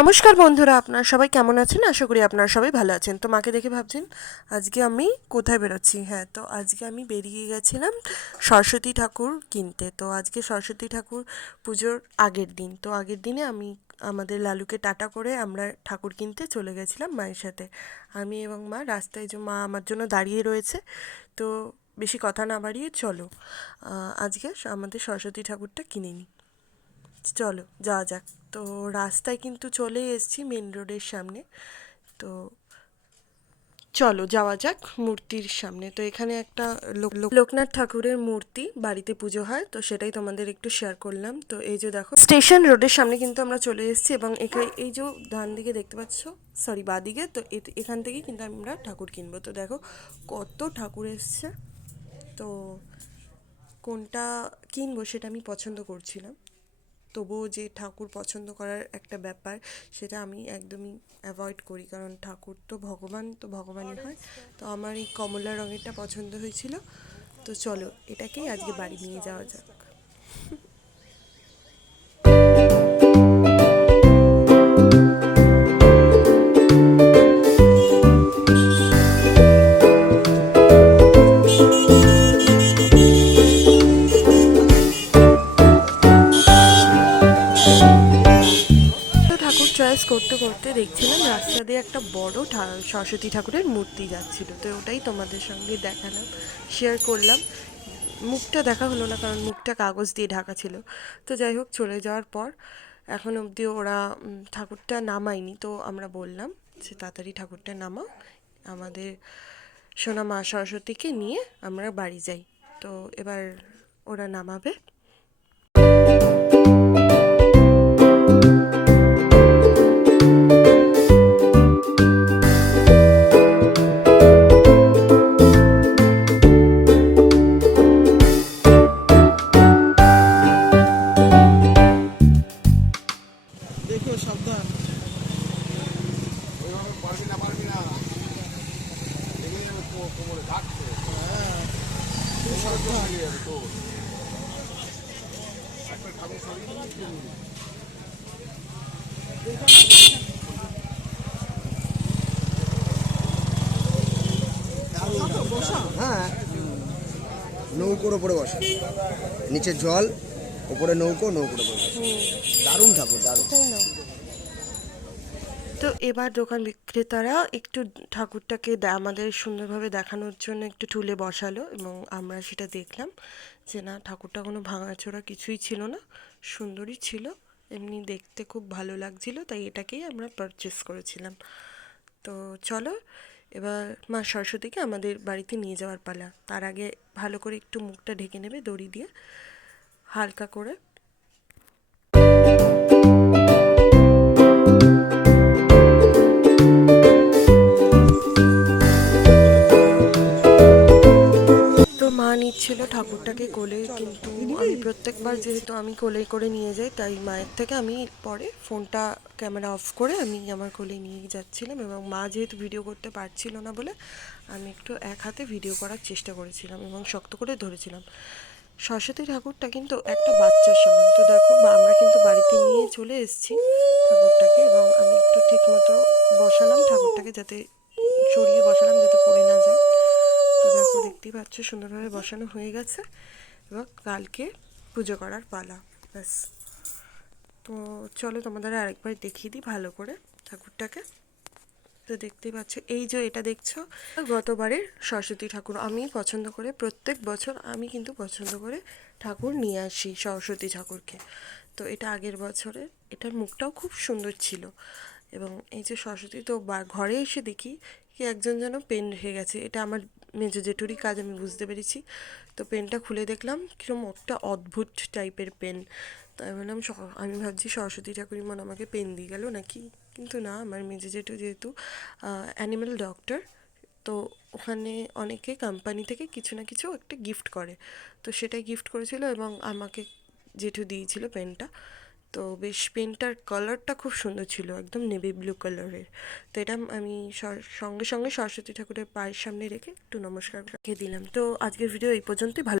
নমস্কার বন্ধুরা, আপনারা সবাই কেমন আছেন? আশা করি আপনারা সবাই ভালো আছেন। তো মাকে দেখে ভাবছেন আজকে আমি কোথায় বেরোচ্ছি। হ্যাঁ, তো আজকে আমি বেরিয়ে গেছিলাম সরস্বতী ঠাকুর কিনতে। তো আজকে সরস্বতী ঠাকুর পুজোর আগের দিন। তো আগের দিনে আমি আমাদের লালুকে টাটা করে আমরা ঠাকুর কিনতে চলে গেছিলাম মায়ের সাথে। আমি এবং মা রাস্তায়, যে মা আমার জন্য দাঁড়িয়ে রয়েছে। তো বেশি কথা না বাড়িয়ে চলো আজকে আমাদের সরস্বতী ঠাকুরটা কিনে নিই। চলো যাওয়া যাক। তো রাস্তায় কিন্তু চলে এসেছি মেন রোডের সামনে। তো চলো যাওয়া যাক মূর্তির সামনে। তো এখানে একটা লোকনাথ ঠাকুরের মূর্তি বাড়িতে পুজো হয়, তো সেটাই তোমাদের একটু শেয়ার করলাম। তো এই যে দেখো, স্টেশন রোডের সামনে কিন্তু আমরা চলে এসেছি, এবং এই যে ডান দিকে দেখতে পাচ্ছ, সরি বাঁ দিকে, তো এখান থেকেই কিন্তু আমরা ঠাকুর কিনবো। তো দেখো কত ঠাকুর এসছে। তো কোনটা কিনবো সেটা আমি পছন্দ করছিলাম। তবুও যে ঠাকুর পছন্দ করার একটা ব্যাপার, সেটা আমি একদমই অ্যাভয়েড করি, কারণ ঠাকুর তো ভগবান, তো ভগবানই হয়। তো আমার এই কমলা রঙেরটা পছন্দ হয়েছিল। তো চলো এটাকেই আজকে বাড়ি নিয়ে যাওয়া যাক। তো ঠাকুর চয়েস করতে করতে দেখছিলাম রাস্তা দিয়ে একটা বড় সরস্বতী ঠাকুরের মূর্তি যাচ্ছিল। তো ওটাই তোমাদের সঙ্গে দেখালাম, শেয়ার করলাম। মুখটা দেখা হলো না, কারণ মুখটা কাগজ দিয়ে ঢাকা ছিল। তো যাই হোক, চলে যাওয়ার পর এখন অবধি ওরা ঠাকুরটা নামায়নি। তো আমরা বললাম যে তাড়াতাড়ি ঠাকুরটা নামাও, আমাদের সোনা মা সরস্বতীকে নিয়ে আমরা বাড়ি যাই। তো এবার ওরা নামাবে। দেখো সাবধান। ওইভাবে পারবি না এগিয়ে যাবে কোমরে ঘাটছে কোমরে তো লেগে যাবে তো একটা ঠাকুর সরিয়ে নিবি। হ্যাঁ, নৌকোর ওপরে বসে, নিচে জল, ওপরে নৌকোর ওপরে বসে। দারুণ ঠাকুর, দারুণ। তাই না? তো এবার দোকান বিক্রেতারা একটু ঠাকুরটাকে আমাদের সুন্দরভাবে দেখানোর জন্য একটু তুলে বসালো, এবং আমরা সেটা দেখলাম যে না, ঠাকুরটা কোনো ভাঙাচোরা কিছুই ছিল না, সুন্দরই ছিল, এমনি দেখতে খুব ভালো লাগছিল। তাই এটাকেই আমরা পারচেস করেছিলাম। তো চলো এবার মা সরস্বতীকে আমাদের বাড়িতে নিয়ে যাওয়ার পালা। তার আগে ভালো করে একটু মুখটা ঢেকে নেবে দড়ি দিয়ে, হালকা করে। তো মা নিচ্ছিল ঠাকুরটাকে কোলে, কিন্তু আমি প্রত্যেকবার যেহেতু আমি কোলে করে নিয়ে যাই, তাই মায়ের থেকে আমি পরে ফোনটা ক্যামেরা অফ করে আমি আমার কোলে নিয়ে যাচ্ছিলাম, এবং মা যেহেতু ভিডিও করতে পারছিল না বলে আমি একটু এক হাতে ভিডিও করার চেষ্টা করেছিলাম এবং শক্ত করে ধরেছিলাম। সরস্বতী ঠাকুরটা কিন্তু একটা বাচ্চার সমান। তো দেখো আমরা কিন্তু বাড়িতে নিয়ে চলে এসেছি ঠাকুরটাকে, এবং আমি একটু ঠিক মতো বসালাম ঠাকুরটাকে, যাতে সরিয়ে বসালাম যাতে পড়ে না যায়। তো দেখো, দেখতেই পাচ্ছ সুন্দরভাবে বসানো হয়ে গেছে, এবং কালকে পুজো করার পালা। ব্যাস। তো চলো তোমাদের আরেকবার দেখিয়ে দিই ভালো করে ঠাকুরটাকে। তো দেখতেই পাচ্ছ, এই যে এটা দেখছো গতবারের সরস্বতী ঠাকুর। আমি পছন্দ করে প্রত্যেক বছর আমি কিন্তু পছন্দ করে ঠাকুর নিয়ে আসি সরস্বতী ঠাকুরকে। তো এটা আগের বছরের, এটার মুখটাও খুব সুন্দর ছিল। এবং এই যে সরস্বতী, তো ঘরে এসে দেখি কি একজন যেন পেন রেখে গেছে। এটা আমার মেজো জেঠুরই কাজ, আমি বুঝতে পেরেছি। তো পেনটা খুলে দেখলাম কিরকম একটা অদ্ভুত টাইপের পেন। তাই বললাম, আমি ভাবছি সরস্বতী ঠাকুরই মনে আমাকে পেন দিয়ে গেল নাকি। কিন্তু না, আমার মেজো জেঠু যেহেতু অ্যানিম্যাল ডক্টর, তো ওখানে অনেকে কোম্পানি থেকে কিছু না কিছু একটা গিফট করে। তো সেটাই গিফট করেছিল, এবং আমাকে জেঠু দিয়েছিল পেনটা। তো বেশ, পেনটার কালারটা খুব সুন্দর ছিল, একদম নেভি ব্লু কালারের। তো এটা আমি সঙ্গে সঙ্গে সরস্বতী ঠাকুরের পায়ের সামনে রেখে একটু নমস্কার রেখে দিলাম। তো আজকের ভিডিও এই পর্যন্তই। ভালো